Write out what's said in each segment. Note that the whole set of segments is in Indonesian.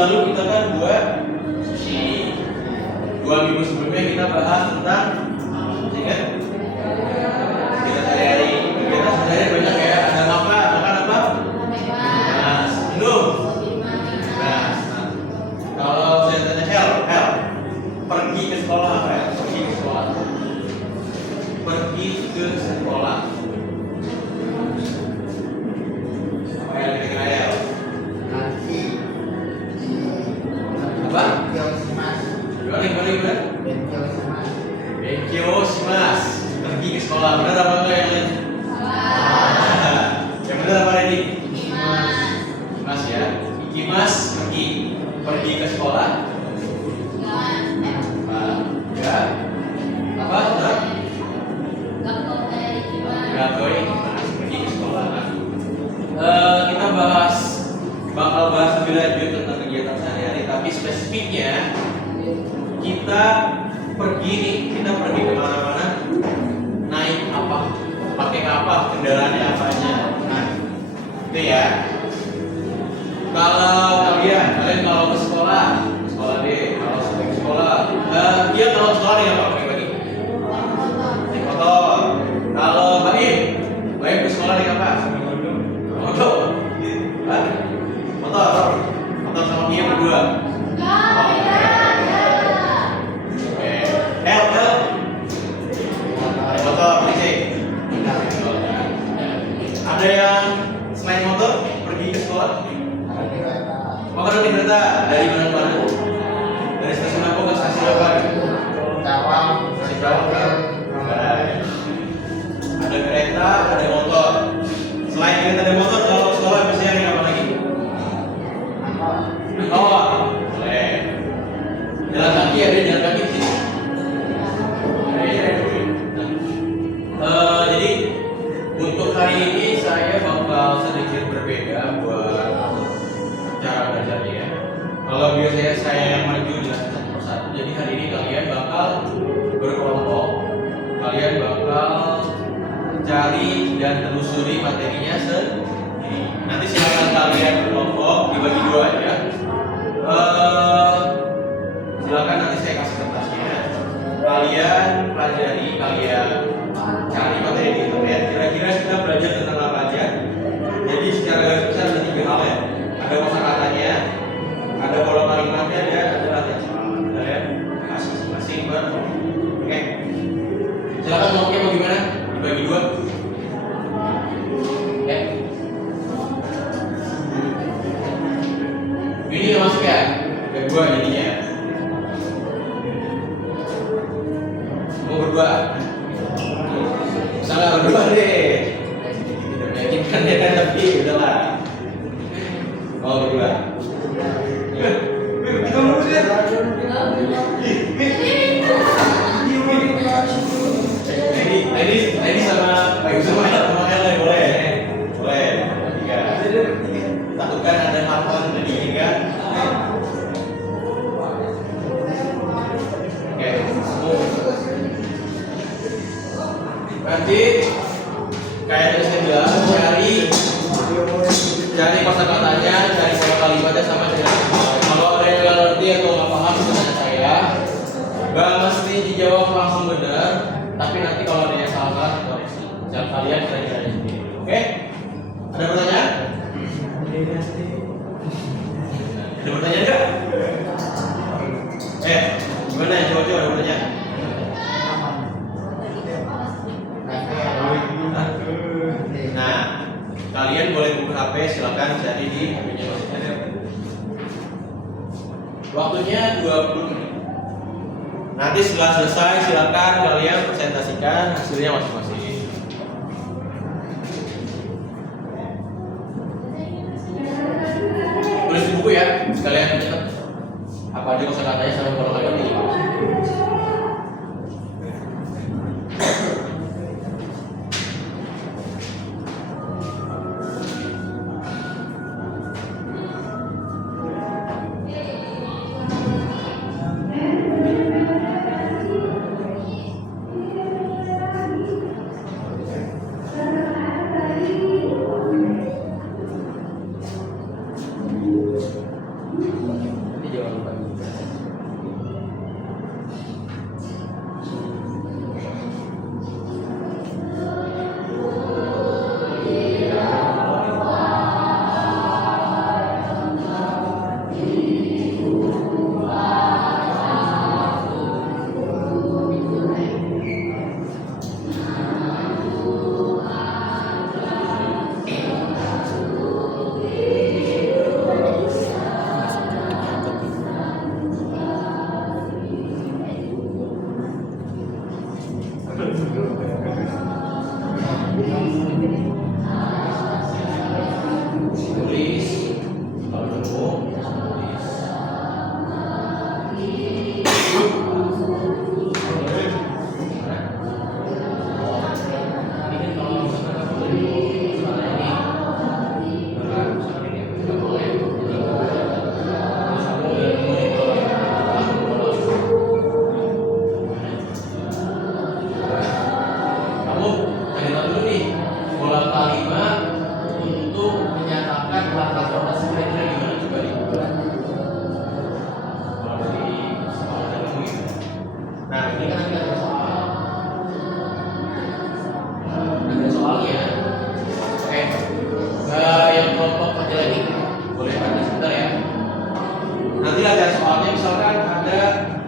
lalu kita kan buat si 2 minggu sebelumnya kita bahas tentang ingat kita sehari-hari kegiatan sehari banyak ya, ada apa, makan apa, mas, minum, nah, kalau saya tanya Hel, pergi ke sekolah apa ya? Pergi ke sekolah apa yang kira-kira ya? Apa? Gimana? Benkyo shimasu. Pergi ke sekolah. Benar apa enggak yang lain? Yang benar apa ini? Ikimas ya. Ikimas pergi ke sekolah. Ya. Apa? Gakoi pergi ke sekolah. Kita bakal bahas lebih lanjut tentang kegiatan sehari-hari, tapi spesifiknya kita pergi kemana-mana, naik apa, pakai apa, kendaraannya apa aja. Nah, itu ya. Kalau kalian kalau ke sekolah deh, kalau sampai ke sekolah, dia kalau sekolah dia apa pakai bagi? Naik motor. Kalau Baim ke sekolah dia apa? Motor. Motor sama dia berdua. Ada yang selain motor pergi ke sekolah? Mau naik kereta dari mana? Dari stasiun apa ke stasiun apa? Stasiun Cawang. Ada kereta, ada motor. Selain kereta dan motor, kalau sekolah biasanya naik apa lagi? Boleh. Jalan kaki ada jalan kaki sih. Jadi untuk hari ini saya bakal sedikit berbeda buat cara belajarnya ya. Kalau biasanya saya yang maju jelaskan satu persatu, jadi hari ini kalian bakal berkelompok, kalian bakal cari dan telusuri materinya sendiri. Nanti silakan kalian berkelompok dibagi 2 aja. Silakan nanti saya kasih kertasnya. Kalian pelajari, kalian cari materi di internet. Kira-kira kita belajar tentang apa aja. Jadi secara garis besar ada 3 hal ya. Ada kosakatanya, ada pola kalimatnya, ada latihan semalam. Ya, masing-masing buat. Oke. Silakan kelompoknya mau gimana? Dibagi 2. Oke. Ini yang masuk ya. Ada 2 jadinya. Mau berdua? Salah berdua deh. Tidak meyakinkan ya kan, tapi udahlah. Mau berdua. Ini sama Bayu sama Ella boleh. Takutkan ada hal-hal tadi kan. Nanti kayak tadi saya bilang, cari kosakatanya, cari pola kalimatnya sama dengan kalau ada yang nggak ngerti atau nggak paham tanya saya. Gak mesti dijawab langsung benar, tapi nanti kalau ada yang salah koreksi. Jangan kalian kira-kira sendiri. Oke? Ada pertanyaan? Ada pertanyaan nggak? Gimana ya, coba ada pertanyaan? Nah, kalian boleh buka HP, silakan cari di HP-nya masing-masing. Waktunya 20 menit. Nanti setelah selesai silakan kalian presentasikan hasilnya masing-masing. Tulis di buku ya, sekalian catat apa aja kosakatanya sama pola kalimatnya.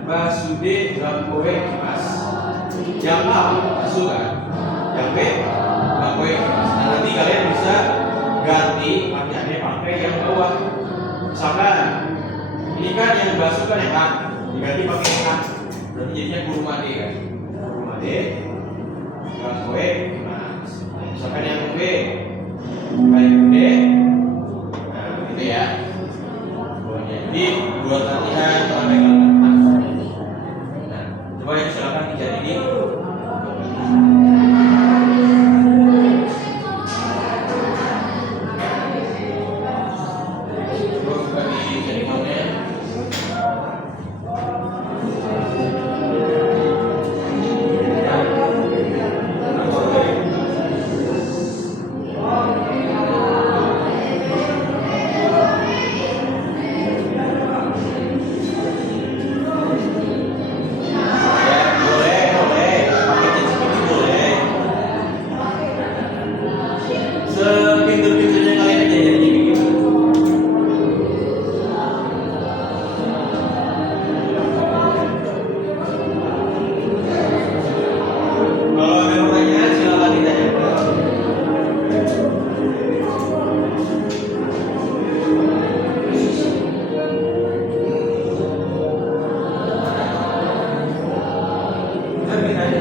Basude Gamkoe Mas. Yang A basu kan, yang B Gamkoe Mas. Nah nanti kalian bisa ganti pakaiannya pakai yang bawah. Misalkan ini kan yang basu kan yang A, diganti pakai yang A, berarti jadinya Kurumade kan. Kurumade Gamkoe Mas. Misalkan yang B kayak gede, nah gitu ya. Jadi buat latihan pelantikan. Nah, coba ya silakan dicari ini. Coba buka di teleponnya. Sepinter-pinternya kalian aja jadinya gitu. Kalau ada pertanyaan silakan ditanyakan. Kan kita aja.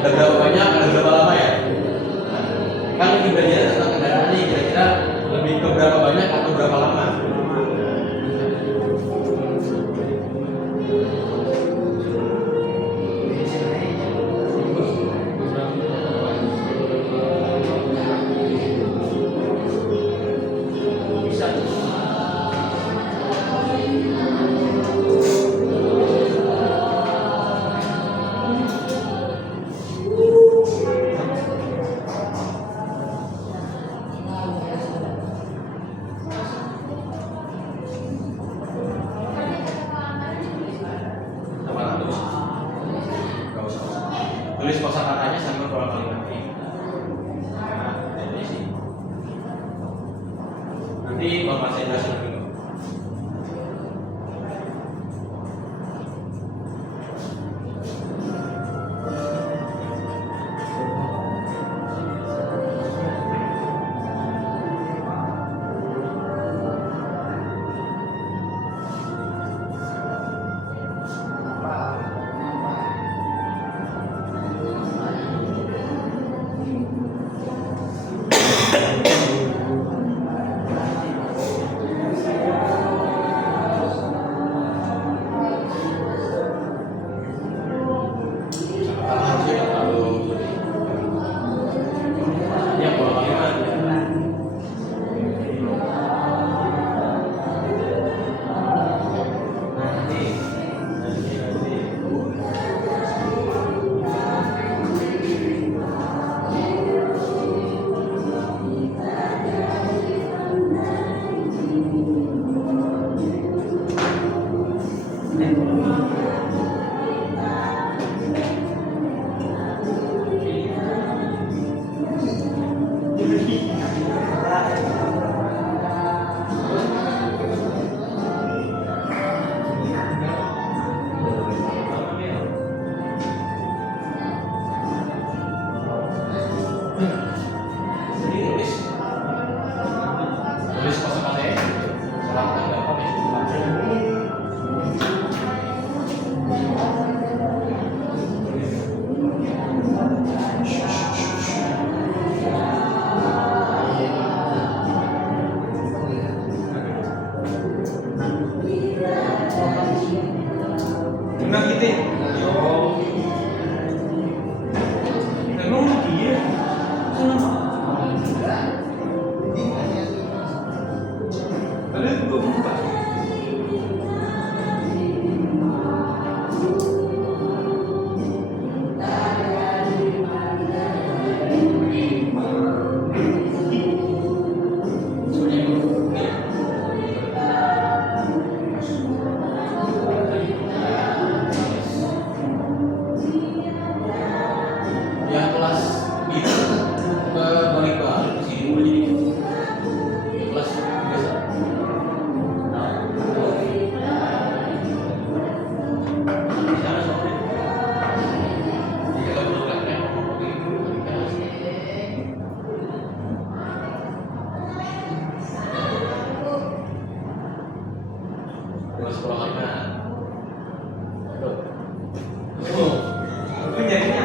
Ada berapa banyak, ada berapa lama ya? Kan ini belajar tentang kendaraan nih, kira-kira lebih ke berapa banyak atau berapa lama? Tulis kosakatanya sambil berulang kali nanti. Nah, ini sih. Nanti bakal saya jelasin dulu. 2024. Yang kelas itu balik-balik ke sini mulai jadi kelas biasa. Sana sore. Jika kita perlu kan ngomong begitu, kelas sekolah mana? Oh, itu jadinya.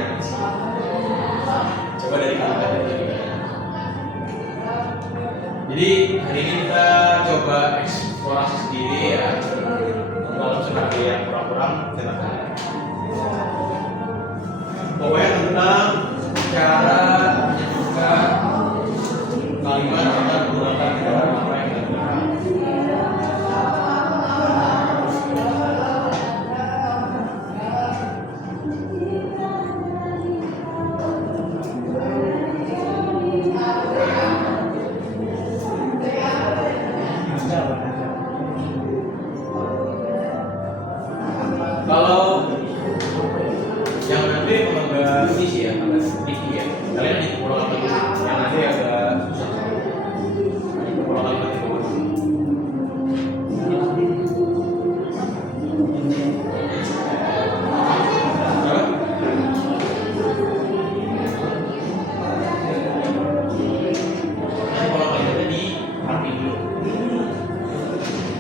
Coba dari kalian. Jadi hari ini kita coba eksplorasi sendiri ya. Dalam sebagai yang kurang-kurang tentang pokoknya tentang cara menyebutkan kalimat atau menggunakan kata apa yang kita gunakan. Kalau yang nanti agak ini sih ya, agak sedikit ya. Kalian di pulau apa dulu? Yang nanti agak susah. Di pulau apa itu? Nanti kalau kalian di arti dulu.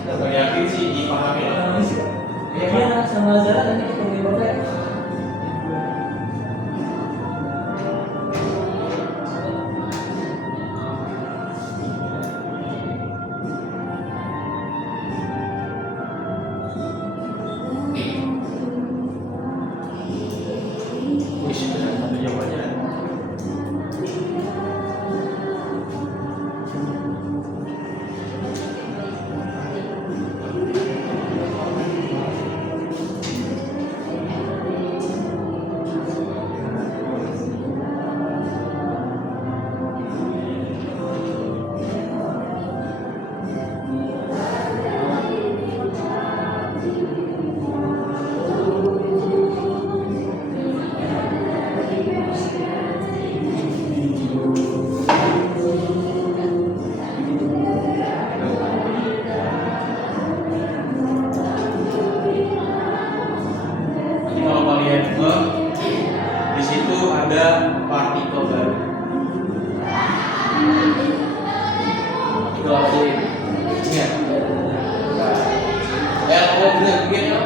Saya yakin sih dipahami lah. Ya sama Zara nanti ketemu Bapak. Wih, satu jam aja. Kalau kalian di situ ada partikel baru. Partikel apa sih? Ingat. Kalau benar begini ya.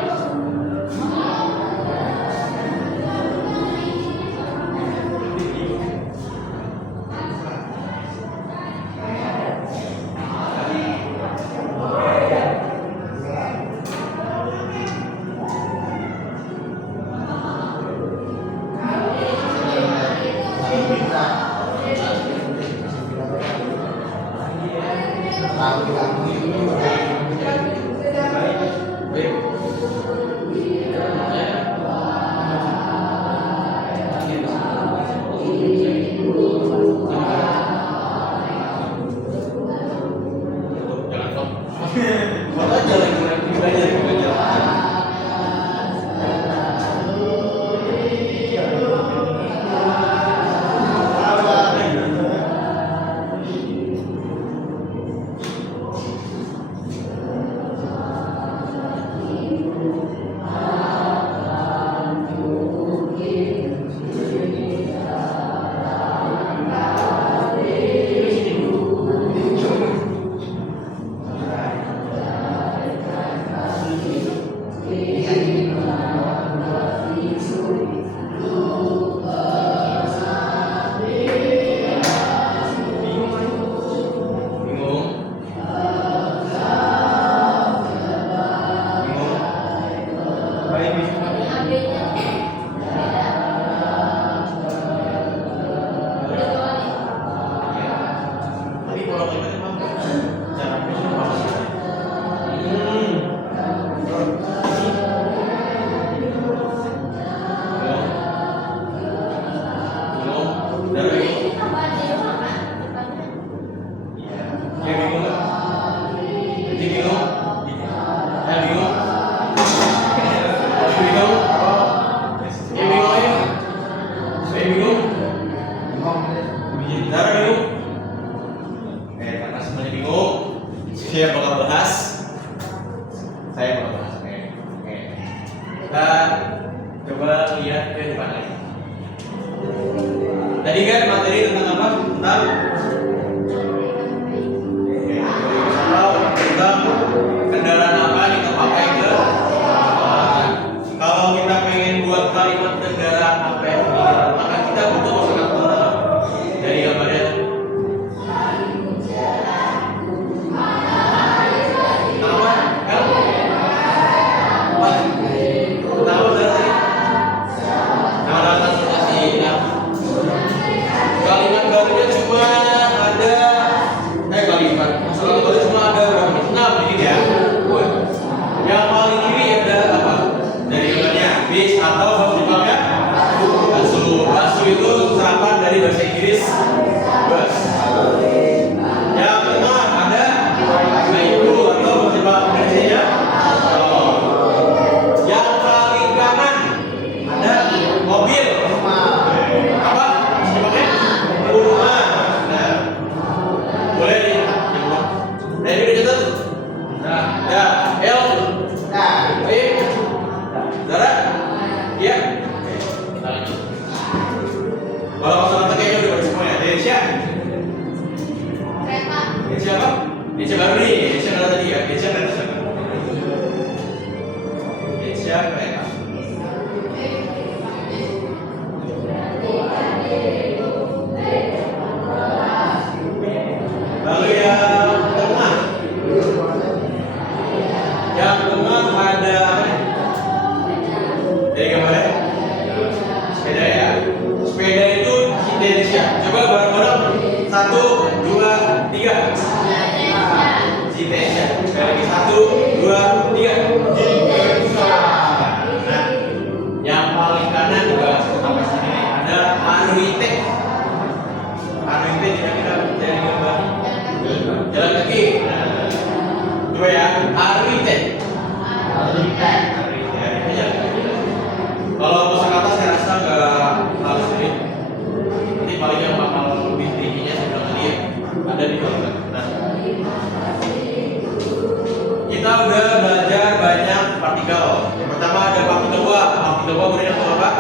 Buat aja lagi belajar belajar. Saya bakal bahas. Oke. Kita coba lihat ke depan lagi. Tadi kan materi tentang apa? Tentang kendaraan apa yang kita pakai ke kalau kita pengen buat kalimat kendaraan apa yang digunakan, maka kita butuh kosakata dari apa dia? Kalimat barunya cuma ada kalimat masalah baru cuma ada berapa? 6 ini ya. Yang paling kiri ada apa? Dari gambarnya bis atau Jepangnya basu itu serapan dari bahasa Inggris bus. Yang tengah ada baiku atau Jepang Indonesia yang paling kanan ada mobil apa? Jepangnya rumah. Nah, boleh nih. Dari udah catat? Ya, L. B. Zara? Iya. Kita lanjut. Kalau masalah kayaknya udah pada semua ya. Desya? Desya apa? Desya baru nih. Desya kalau tadi ya. Desya kereta siapa? Desya kereta. Lalu yang tengah. Yang tengah ada apa nih? Jadi gambarnya sepeda ya. Sepeda itu Indonesia. Coba bareng-bareng 1, 2, 3. Indonesia. Sekali lagi 1, 2, 3. Nah, yang paling kanan juga sampai sini ada Anuite. Anuite kira-kira dari gambar. Jalan kaki. Nah, coba ya, Anuite. Kalau kosakata saya rasa nggak harus ini. Nanti paling yang bakal lebih tingginya saya bilang tadi ya, ada di bawah. Nah, kita udah belajar banyak partikel. Yang pertama ada partikel wa. Partikel wa berarti apa?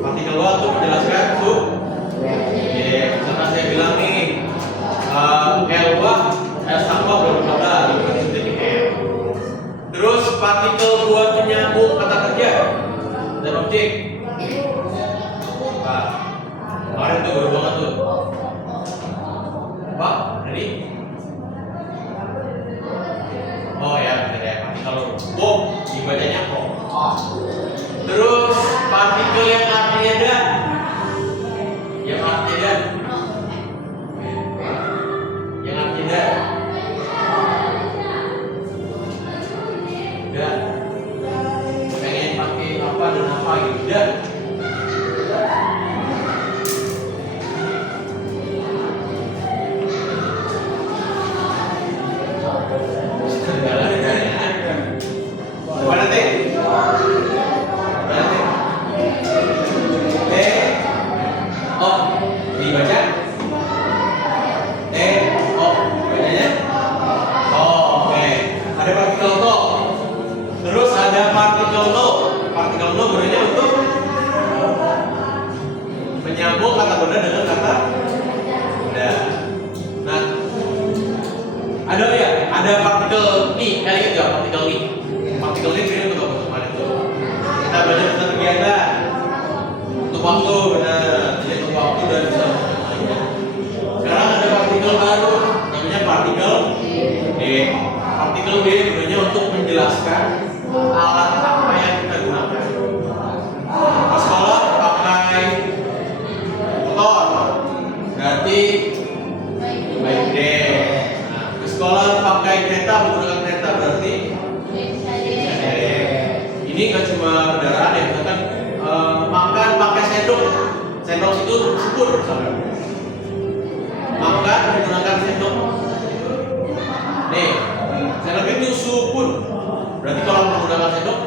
Partikel wa untuk menjelaskan tuh. Misalkan saya bilang nih, L1 S1 berapa terus partikel buat menyambung kata kerja dan objek. Nah, kemarin tuh baru banget tuh. Apa? Ready? Oh ya, bener ya, partikel bom dibacanya kok. Terus partikel yang artinya dan. Yang artinya dan. Yang artinya dan. Dan pengen pakai apa dan apa gitu dan apa nanti? O dibaca O bacanya oke. Ada partikel to. Terus ada partikel no. Partikel no gunanya untuk menyambung kata benda dengan kata benda. Nah, ada partikel ni. Kali itu ya partikel ni. Partikel ni gunanya untuk apa kemarin itu? Kita belajar tentang kegiatan. Untuk waktu benar. Jadi untuk waktu dan bisa. Sekarang ada partikel baru. Namanya partikel D. Partikel D gunanya untuk menjelaskan alat apa yang kita gunakan. Pas sekolah pakai motor, berarti baik D. Nah, ke sekolah pakai kereta, menggunakan kereta berarti D. Ini nggak cuma kendaraan ya, misalkan makan pakai sendok. Sendok itu spoon, makan menggunakan sendok. Nih, sendok itu spoon. Berarti kalau menggunakan sendok,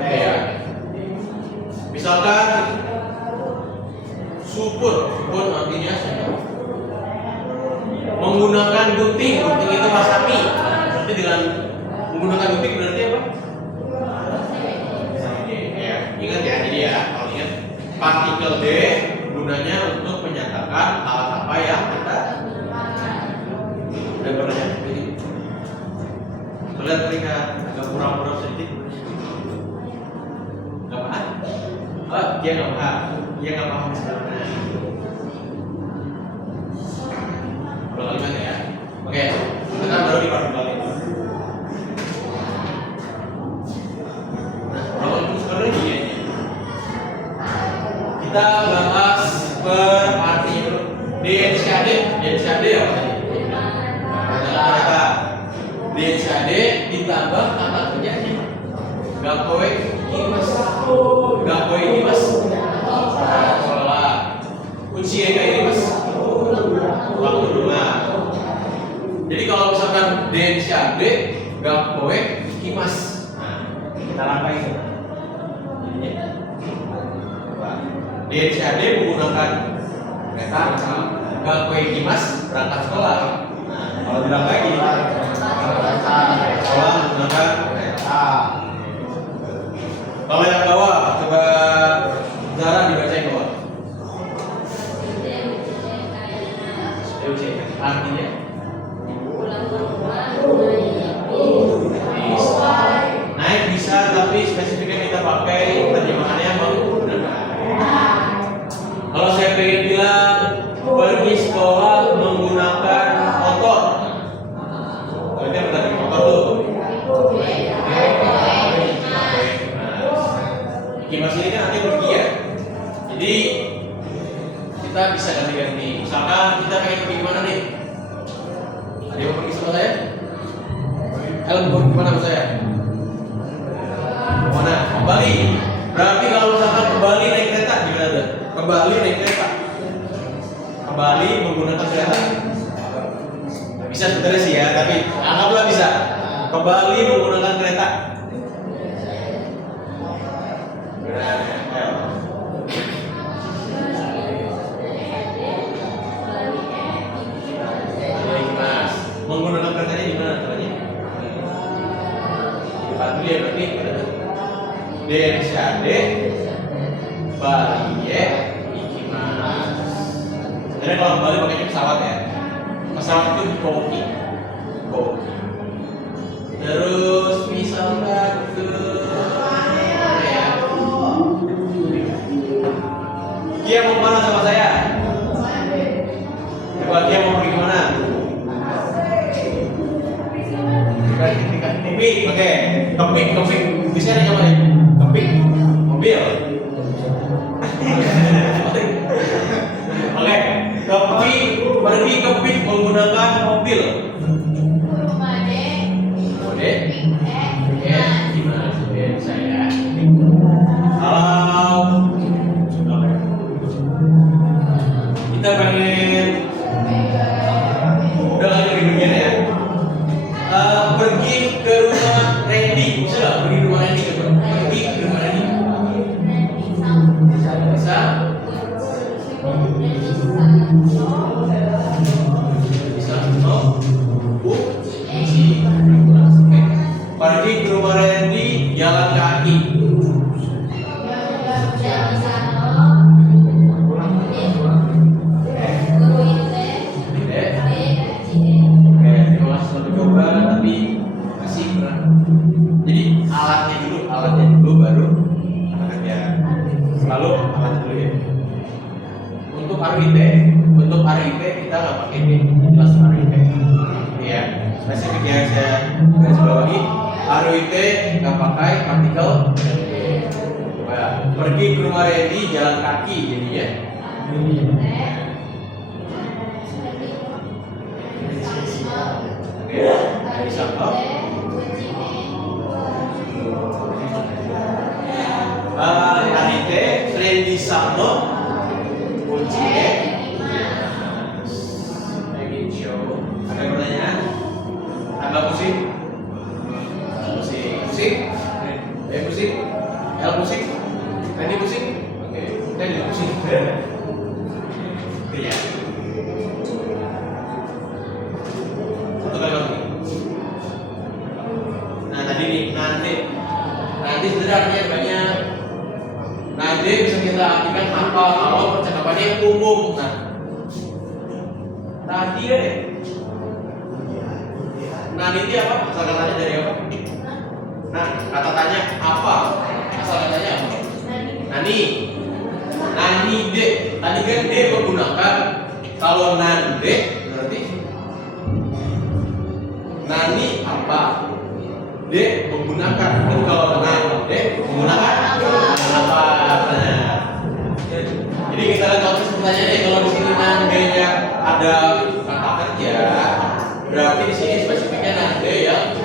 ya. Misalkan supun, Sukun artinya menggunakan gunting. Gunting itu masami. Berarti dengan menggunakan gunting berarti apa? Ya, ingat ya, jadi ya, kalau ingat partikel D gunanya untuk menyatakan alat apa yang kita udah pernah ya. Lihat mereka agak kurang-kurang sedikit. Gak paham? Oh, dia nggak paham. Dia nggak paham sebenarnya. Ulang kalimat ya. Oke, kita baru di part kali. Nah, kalau itu sebenarnya gini aja. Kita bahas per arti DNCAD. DNCAD apa tadi? Kata DNCAD ditambah kata kerjanya. Gakowe kimas. Gakowe kimas. Sekolah. Kunci ini mas. Waktu rumah. Jadi kalau misalkan DNCAD gakowe kimas. Nah, kita rangkai itu. DNCAD menggunakan kereta, gakowe kimas berangkat sekolah. Nah, kalau dirangkai gini. Sekolah menggunakan kereta. Kalau yang bawah, coba Zara dibacain bawah. Artinya naik bisa, tapi spesifiknya kita pakai terjemahannya menggunakan. Kalau saya pengen bilang pergi sekolah menggunakan motor, berarti apa tadi motor tuh? Kimas ini kan artinya pergi ya. Jadi kita bisa ganti-ganti. Misalkan kita pengen pergi kemana nih? Ada yang mau pergi sama saya? El mau pergi kemana sama saya? Kemana? Ke Bali. Berarti kalau misalkan ke Bali naik kereta gimana tuh? Ke Bali naik kereta. Ke Bali menggunakan kereta. Bisa sebenarnya sih ya, tapi anggaplah bisa. Ke Bali menggunakan kereta. Menggunakan kertanya gimana caranya? Dipanggil ya berarti DNCAD Bali ikimas. Jadi kalau Bali pakainya pesawat ya. Pesawat itu koki. Terus misalkan ke ya. Dia mau kemana sama saya? Coba dia mau pergi kemana? Kepik, oke. Kepik. Bisa ada yang lain? Kepik, mobil. Oke, pergi kepik menggunakan mobil. Mode? Oke, gimana? Saya. Kalau kita pengen udah lagi di bagian ya. Pergi ke rumah Randy, bisa nggak? Pergi ke rumah Randy, pergi ke rumah Randy. Bisa? Bisa? No? Pergi ke rumah Randy jalan kaki. Alatnya dulu baru kerja. Lalu alatnya dulu ya. Untuk RIP kita nggak pakai ini, jelas RIP. Ya, spesifik yang saya garis bawahi, RIP nggak pakai partikel. Pergi ke rumah Randy jalan kaki jadinya. Oke, dari contoh. Randy Sabno kunci ada pertanyaan? Agak pusing? Pusing? El pusing? Randy pusing? Oke, Randy pusing. umum. Nah, tadi deh. Nah, ini apa? Asal katanya dari apa? Nah, kata tanya apa? Asal katanya apa? Nani. Nani D. Tadi kan D menggunakan. Kalau nande berarti nani apa? D menggunakan. Jadi kalau nande menggunakan apa? Nah, jadi kita lihat konteks pertanyaannya. Kalau di sini nande-nya ada kata kerja, berarti di sini spesifiknya nande yang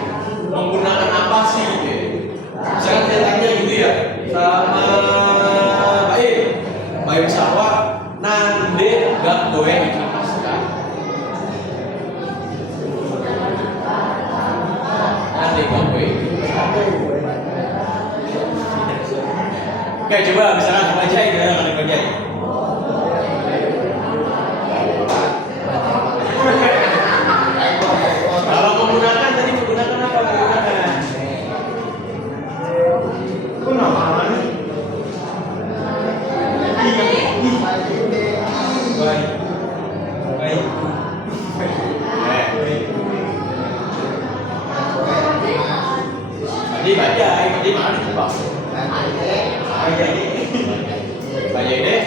menggunakan apa sih? Gitu. Misalkan saya tanya gitu ya, sama Baik sawah nande gak gowe dikapaskan. Nande gak gowe. Oke, coba misalkan dibajai, jangan dibajai. Kalau menggunakan tadi menggunakan apa? Menggunakan. Jadi bajai, jadi mana nih Pak? Bajai deh.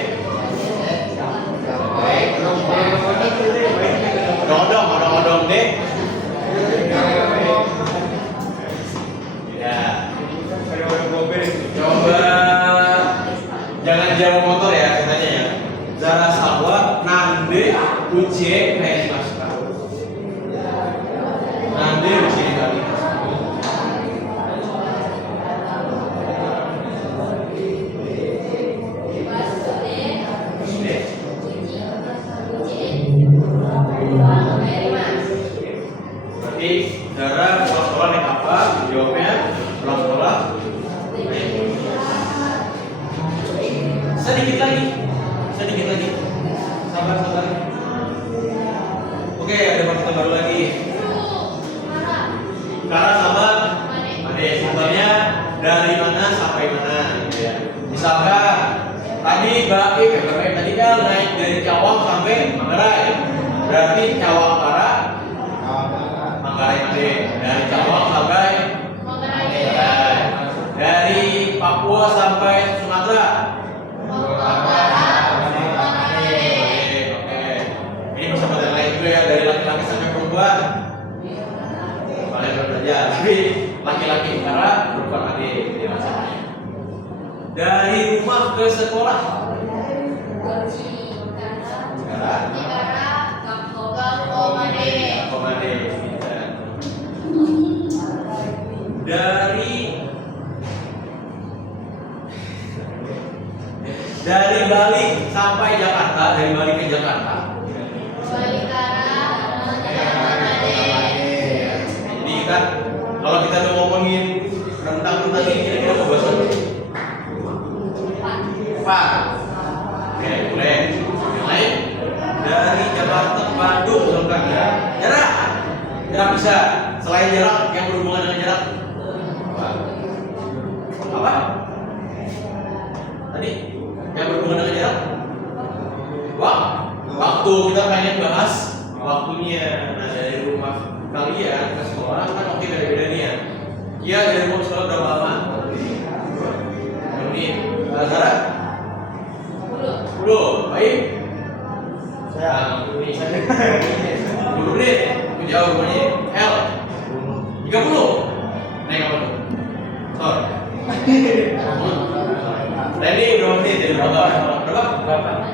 Odong deh. Ya. Coba jangan jauh motor ya katanya ya. Zara sawah nande uje kayak masker. Nande uje kali. Berarti Zara pulang sekolah naik apa? Jawabnya pulang sekolah. Sedikit lagi. Sabar. Oke, ada fakta baru lagi. Sekarang sama Ade, simbolnya dari mana sampai mana gitu ya. Misalkan tadi tadi kan naik dari Cawang sampai Manggarai. Berarti Cawang Barat Manggarai Ade. Dari Cawang sampai Manggarai. Dari Papua sampai Sumatera. Dari laki-laki sampai perempuan paling berbeda, tapi laki-laki utara, perempuan adik di rasanya. Dari rumah ke sekolah dari Bali sampai Jakarta, dari Bali ke Jakarta. Jadi kan kalau kita udah ngomongin tentang ini kira-kira mau bahas apa? Pak. Oke, boleh. Yang lain dari Jakarta ke Bandung misalkan ya. Jarak bisa. Selain jarak yang berhubungan dengan jarak. Apa? Tadi yang berhubungan dengan jarak? Waktu kita pengen bahas waktunya. Nah, dari rumah kalian ke sekolah kan waktu beda-beda nih ya. Iya, dari rumah ke sekolah berapa lama? 10 menit. Zara? 10. Baik? Saya 10 menit. Itu jauh rumahnya. L 30. Naik apa tuh? Sorry. Tadi berapa menit? Jadi berapa?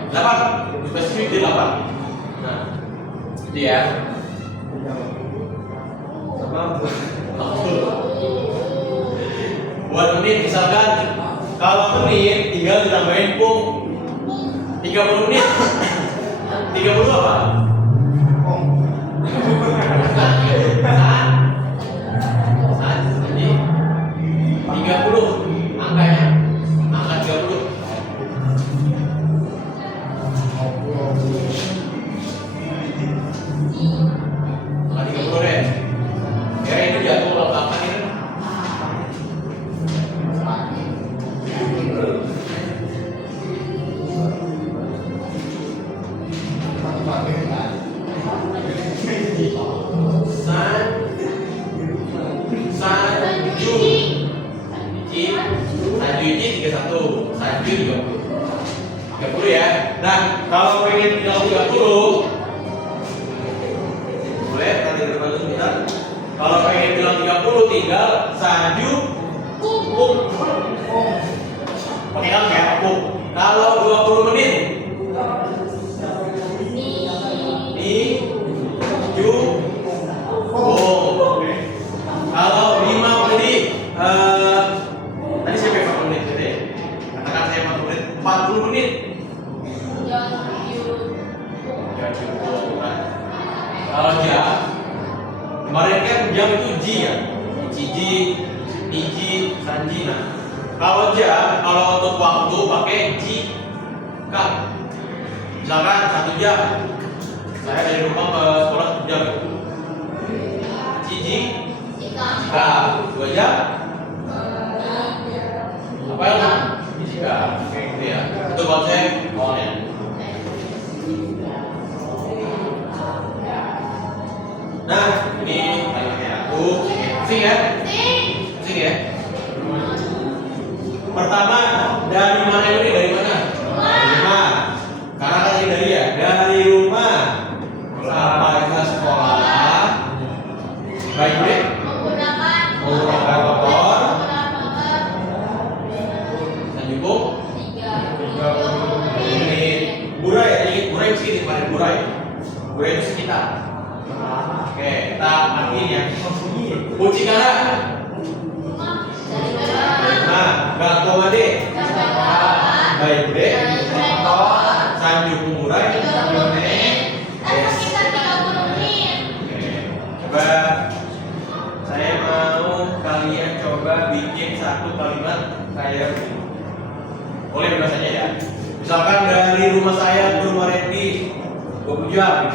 8. Spesifik di 8. Nah, itu ya. Buat menit misalkan kalau menit tinggal ditambahin pung 30 menit. 30 apa? Saat jadi 30 angkanya. Angka 30. Angka 30 deh. Kira itu jatuh kalau angka ini. Sanju ini 31, Sanju 30 ya. Nah, kalau pengen tinggal 30, boleh nanti depan sebentar. Kalau pengen bilang 30, tinggal Sanju pakai kan kayak aku. Kalau 20 menit di ju kalau 5 menit tadi saya pakai 40 menit jadi katakan saya 40 menit jangan cukup kan. Kalau jam kemarin kan jam itu ji ya, ciji, niji, sanji. Nah, kalau jam, kalau untuk waktu pakai ji, kak. Misalkan 1 jam, saya dari rumah ke sekolah 1 jam. Ciji, jika 2 jam, apa yang jika, oke gitu ya. Itu konsep awalnya. Nah, ini kalimatnya aku, pusing ya, pusing ya. Pertama, dari mana ini? Dari mana? Dari rumah. Karena kan ini dari ya, dari rumah sampai ke sekolah. Baik deh. Menggunakan motor. Dan cukup 30 menit. Burai, ingat burai mesti dipakai burai. Burai itu sekitar. Oke, kita matiin ya. Kunci kanan. Nah, gak komade. Baik deh. Sanju Kumurai. Coba saya mau kalian coba bikin satu kalimat kayak begini. Boleh bebas saja ya. Misalkan dari rumah saya ke rumah Randy 20 jam.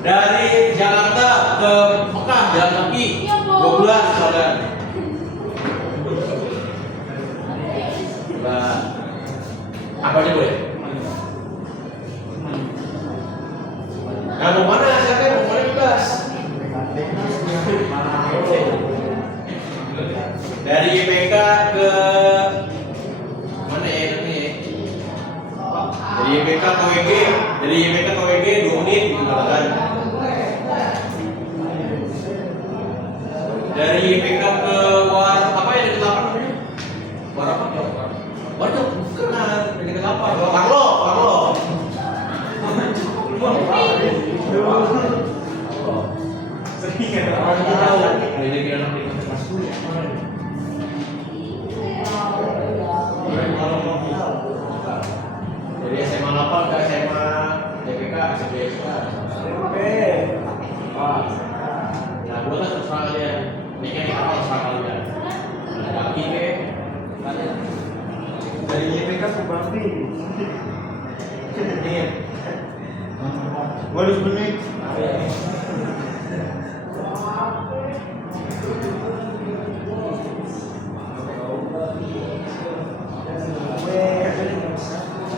Dari Jakarta ke Mekah jalan kaki 2 bulan misalkan. Coba apa aja boleh? Nah, mau mana? Siapa yang mau mana bebas? Dari YPK ke mana ya nanti? Dari YPK ke WG, dari YPK ke WG 2 menit gitu kan? Dari YPK ke war apa ya dekat apa namanya? War apa? Warjok bukan dekat apa? Parlo. Sering ya orang tahu. Ini dia anak di kelas 10 ya. Jadi SMA 8 ke SMA DPK, SBSK. Nah, gue kan terserah kalian. Mekanik apa terserah kalian. Ada kaki ke. Dari YPK ke Bambi. Iya. Waduh sebenarnya.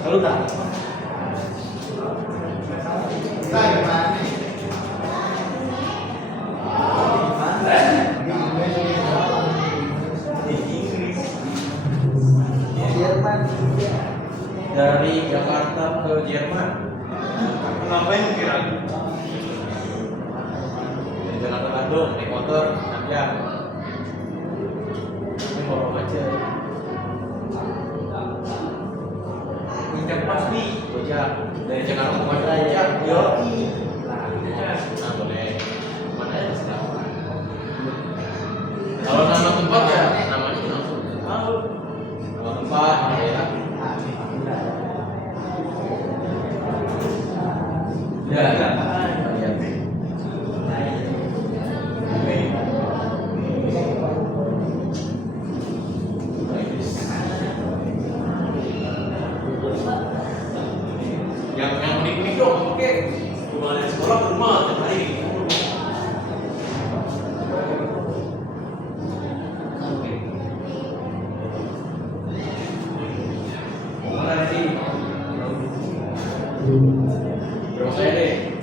Kalau tak. Dari Jakarta ke Jerman. Ngapain kira? Dari Jakarta ke Bandung naik motor 6 jam. Ini ngomong aja. Puncak pasti. 2 jam. Dari Jakarta ke Bandung 2 jam. Yoi. Nah, boleh. Mana aja terserah. Kalau nama tempat ya namanya langsung tahu. Nama tempat, daerah. Ya, yang unik-unik dong, oke. Rumah dari sekolah ke rumah tiap hari. Mana sih? Berapa saya deh?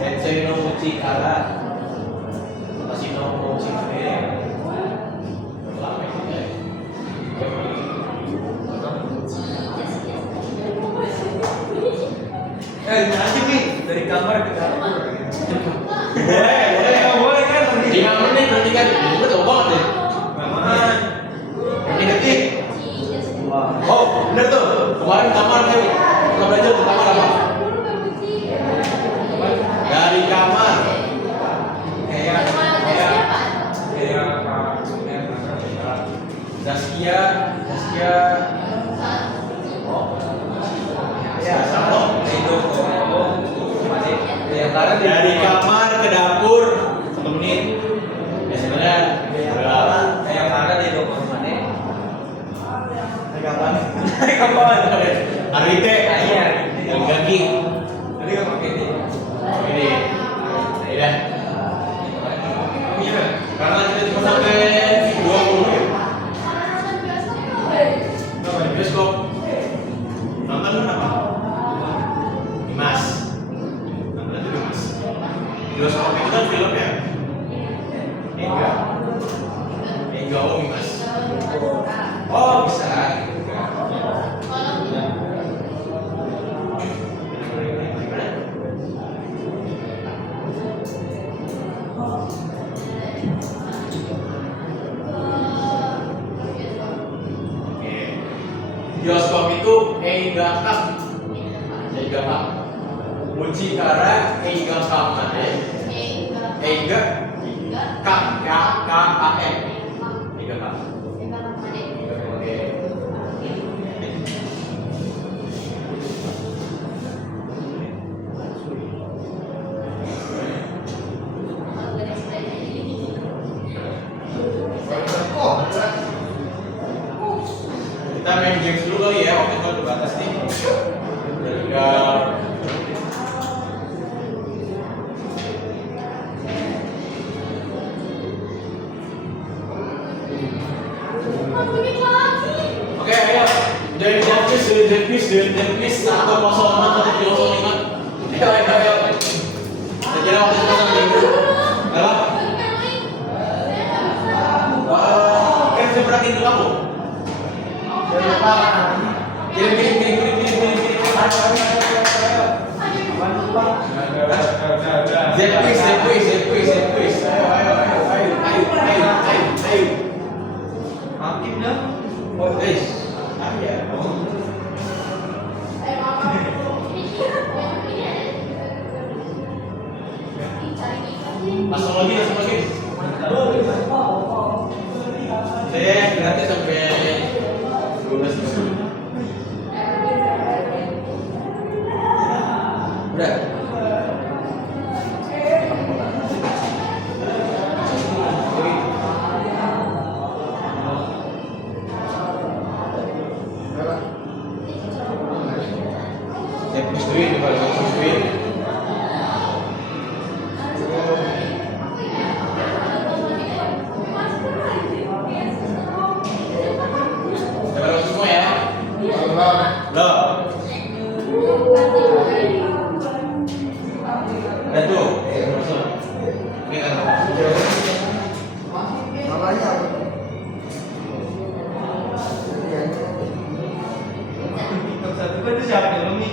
Sensei no Uchi Kara Masih no Uchi Kare. Lama itu ya. Gimana aja Mi? Dari kamar ke dapur. Boleh kan? 5 menit nanti kan. Itu jauh banget deh. Aman. Ini detik. Oh, bener tuh. Kemarin kamar saya pernah belajar tuh kamar apa? Dari kamar. Kayak Zaskia. Oh, ya sama. Dari kamar ke dapur 1 menit. Ya sebenarnya berapa? kayak mana di dokter mana? Dari kapan? Arite. Iya. Yang kaki. Tadi nggak pakai ini. Ini. Udah. Iya. Karena kita cuma sampai 20 menit. Bioskop. Nonton apa? Dimas. Nonton itu Dimas. Bioskop itu kan film ya? Enggak oh Dimas. Oh bisa. Bioskop itu Eigakak. Uchi Kara Eigakak. Eiga K-A-M. Eigakak. Oke. Kita main games dulu kali ya, waktu itu terbatas nih. Tinggal oke, ayo. Dari Depis 105. Ayo. Saya kira waktu itu sama dulu. Halo? Kan saya perhatiin dulu kamu. Kirim. Zepis. Ayo. Aktif dah. Oh, guys. Ya. Langsung lagi. Saya gratis sampai 12 jam. Udah. Saya push duit, kalau push duit. Udah semua ya. Loh. Udah tuh. Ini kan. TikTok satu kan itu siapa yang Mi?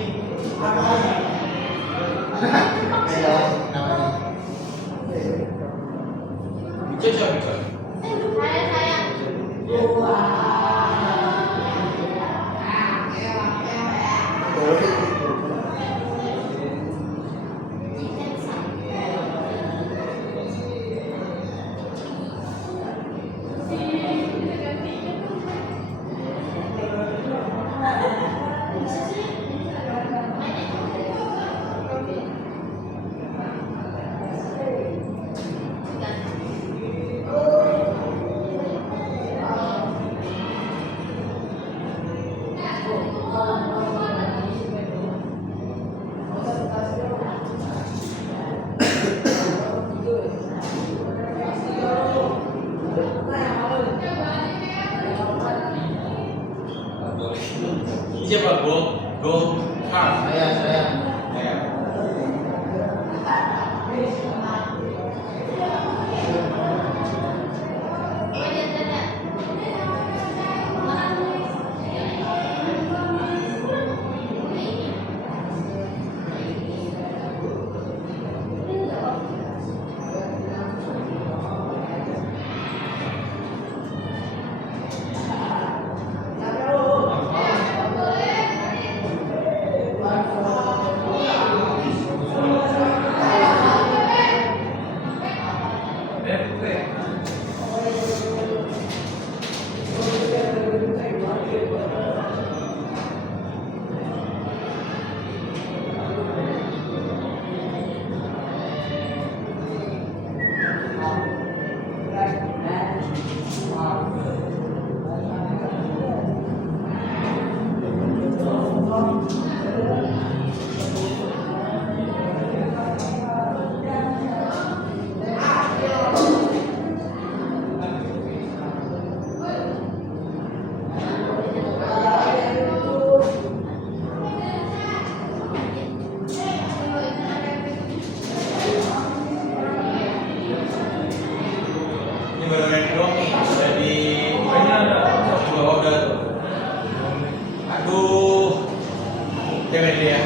Saya. Saya. Ini baru ready doang nih, udah di bawah udah tuh. Aduh, jangan dia ya.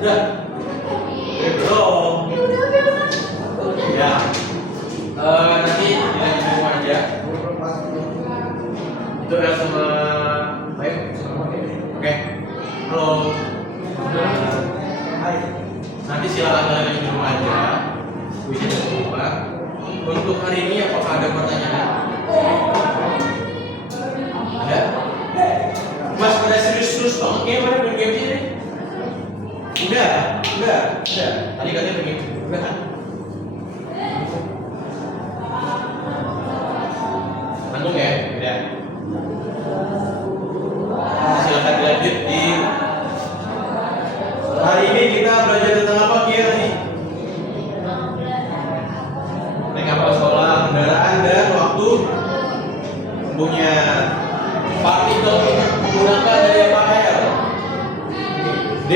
Udah, belum. Ya, nanti dilanjut di rumah aja. Itu L sama baik. Oke, halo. Nanti silakan kalian di rumah aja. Bisa di rumah. Untuk hari ini apakah ada pertanyaan? Ada? Mas pada serius terus banget kayak mana main game ini? Udah. Tadi katanya begitu. Udah kan? Nanggung ya? Udah. Silakan dilanjut di hari ini kita belajar tentang apa Kia nih? Naik kapal sekolah, kendaraan dan waktu punya partikel menggunakan dari apa ya? D.